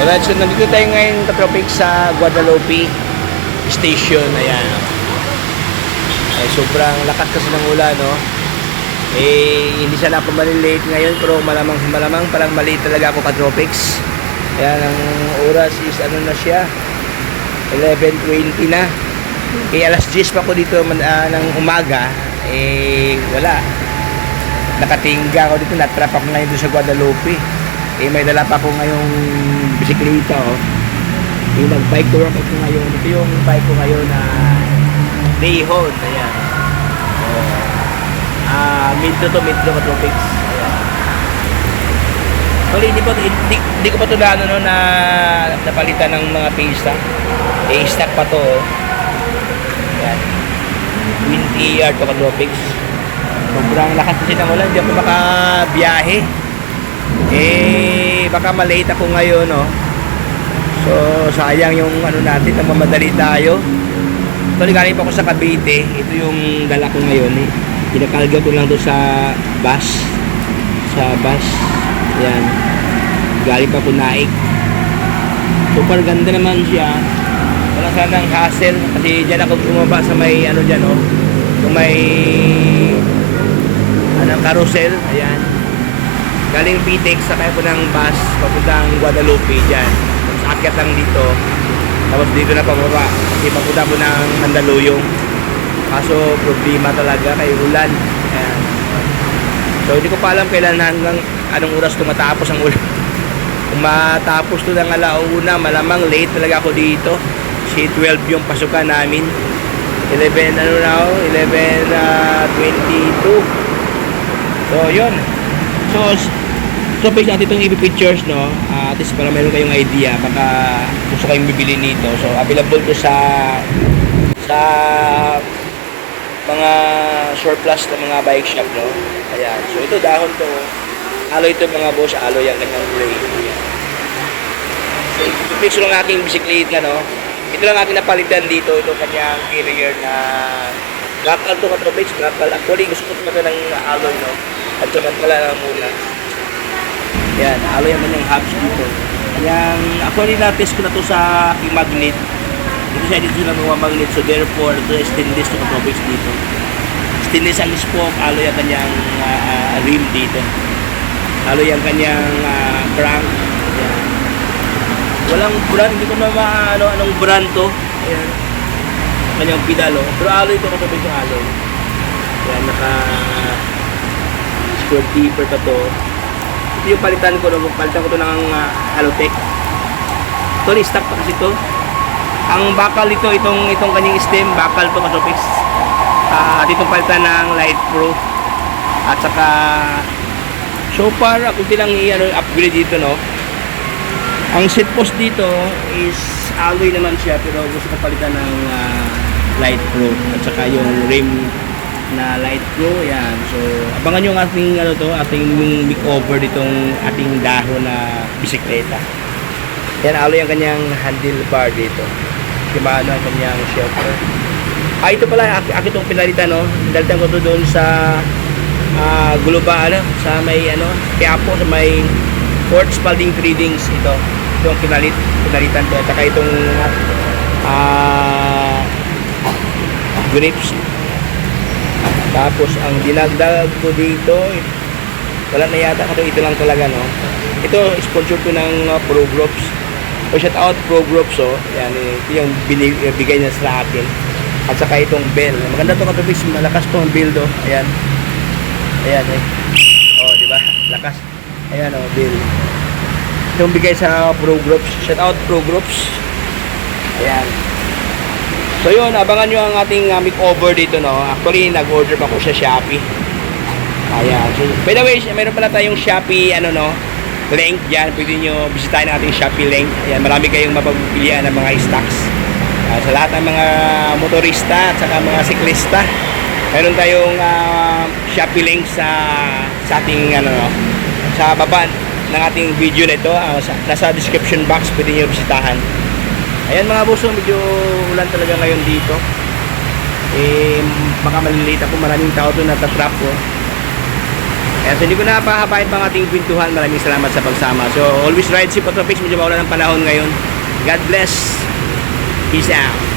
Alright, so nandito tayo ngayon ka-tropics sa Guadalupe Station. Ayan. Ay, sobrang lakas kasi ng ulan, no? Hindi sana ako malilate ngayon, pero malamang parang maliit talaga ako ka-tropics. Ayan, ang oras is ano na siya, 11:20 na. Alas 10 pa ako dito ng umaga. Wala. Nakatingga ako dito, natrap ako ngayon doon sa Guadalupe. May dala pa ako ngayong bisikleta, oh. Nag-bike to work ako ngayon. Ito yung bike ko ngayon na Rayhon. Ayan. Metro ka tropics. Ayan. Well, hindi ko pa ito na napalitan ng mga pista. Stock pa to, oh. Ayan. 20 yard to ka tropics. Sobrang lakas kasi ng ulan. Hindi ako makabiyahe. Baka malate ako ngayon, no? So, sayang yung ano natin, nagmamadali tayo. Ito, galing pa ako sa Cavite. Ito yung dala ko ngayon, eh. Pinakalga ko lang to sa bus. Ayan. Galing pa ako Naik. Super ganda naman siya. Wala sanang hassle. Kasi dyan ako bumaba sa may, ano dyan, oh. Kung may, carousel. Ayan. Galing PTEX, sakay ko ng bus papuntang Guadalupe dyan. Tapos akyat lang dito. Tapos dito na pababa. Kasi papunta ko ng Mandaluyong. Kaso problema talaga kay ulan. Ayan. So hindi ko pa alam kailan hanggang anong oras ito matapos ang ulan. Kung matapos ito ng alauna, malamang late talaga ako dito. Kasi 12 yung pasukan namin. 11, 22. So yun. So based natin itong pictures, no? At least para meron kayong idea, baka gusto kayong bibili nito. So available to sa mga surplus na mga bike shop, no? Ayan. So ito dahon to. Alloy ito mga boss, alloy ang kanyang gray. So ipipicture lang aking bisikleta, no? Ito lang aking napalitan dito, ito kanyang carrier na Gracal to ka-tropics, Gracal. Actually gusto ko ito ng alloy, no? At samantala lang muna. Yan, alloy naman yung hubs dito. Kanyang, actually na-test ko na to sa aking magnet. Dito siya dito na mga magnet. So therefore, ito is stainless to tropics dito. Stainless ang spoke, alloy ang kanyang rim dito. Alloy ang kanyang crank. Yan. Walang brand, hindi ko na anong brand to. Ayan. Kanyang pedal, oh. Pero alloy to tropics yung alloy. Yan, square keeper pa to. Ito yung palitan ko, palitan ko to ng Halotech. Ito, stock pa kasi to. Ang bakal dito, itong kanyang stem, bakal to ka-tropics. At itong palitan ng Light Pro. At saka, so far, ako lang upgrade dito, no. Ang seat post dito is alloy naman siya, pero gusto ko palitan ng Light Pro. At saka yung rim na Light Pro, yan. So abangan nyo ang ating ating makeover ditong ating dahon na bisikleta. Yan, alloy ang kanyang handlebar dito. Diba, ang kanyang shelter. Ito pala, itong pinalitan, no. Pinalitan ko to doon sa Global, sa may Quiapo, sa may Fort Spalding Tradings. Itong pinalitan to. At saka itong grips. Tapos ang dinagdag ko dito, wala na yata kasi ito lang talaga, no. Ito sponsor ko ng Pro Groups. O shout out Pro Groups, oh. Yan, ito yung bigay niya sa akin. At saka itong bell. Maganda to katubig, malakas tong bell do. Ayan. Ayan, eh. Oh, di ba? Lakas. Ayan, oh, bell. Itong bigay sa Pro Groups. Shout out Pro Groups. Ayan. So yun, abangan nyo ang ating makeover dito, no. Actually, nag-order pa ko sa Shopee. Ayan. So, by the way, mayroon pala tayong Shopee, link dyan. Pwede nyo bisitahin ang ating Shopee link. Ayan, marami kayong mapagpilian ng mga stocks. Sa lahat ng mga motorista at saka mga siklista, mayroon tayong Shopee link sa ating, sa baba ng ating video na ito. Nasa description box, pwede nyo bisitahan. Ayan mga boss, medyo ulan talaga ngayon dito. Baka malilate ako, maraming tao doon natatrap ko. Kaya so hindi ko na pahabain pang ating kwentuhan. Maraming salamat sa pagsama. So always ride si Potropics. Medyo mawala ng panahon ngayon. God bless. Peace out.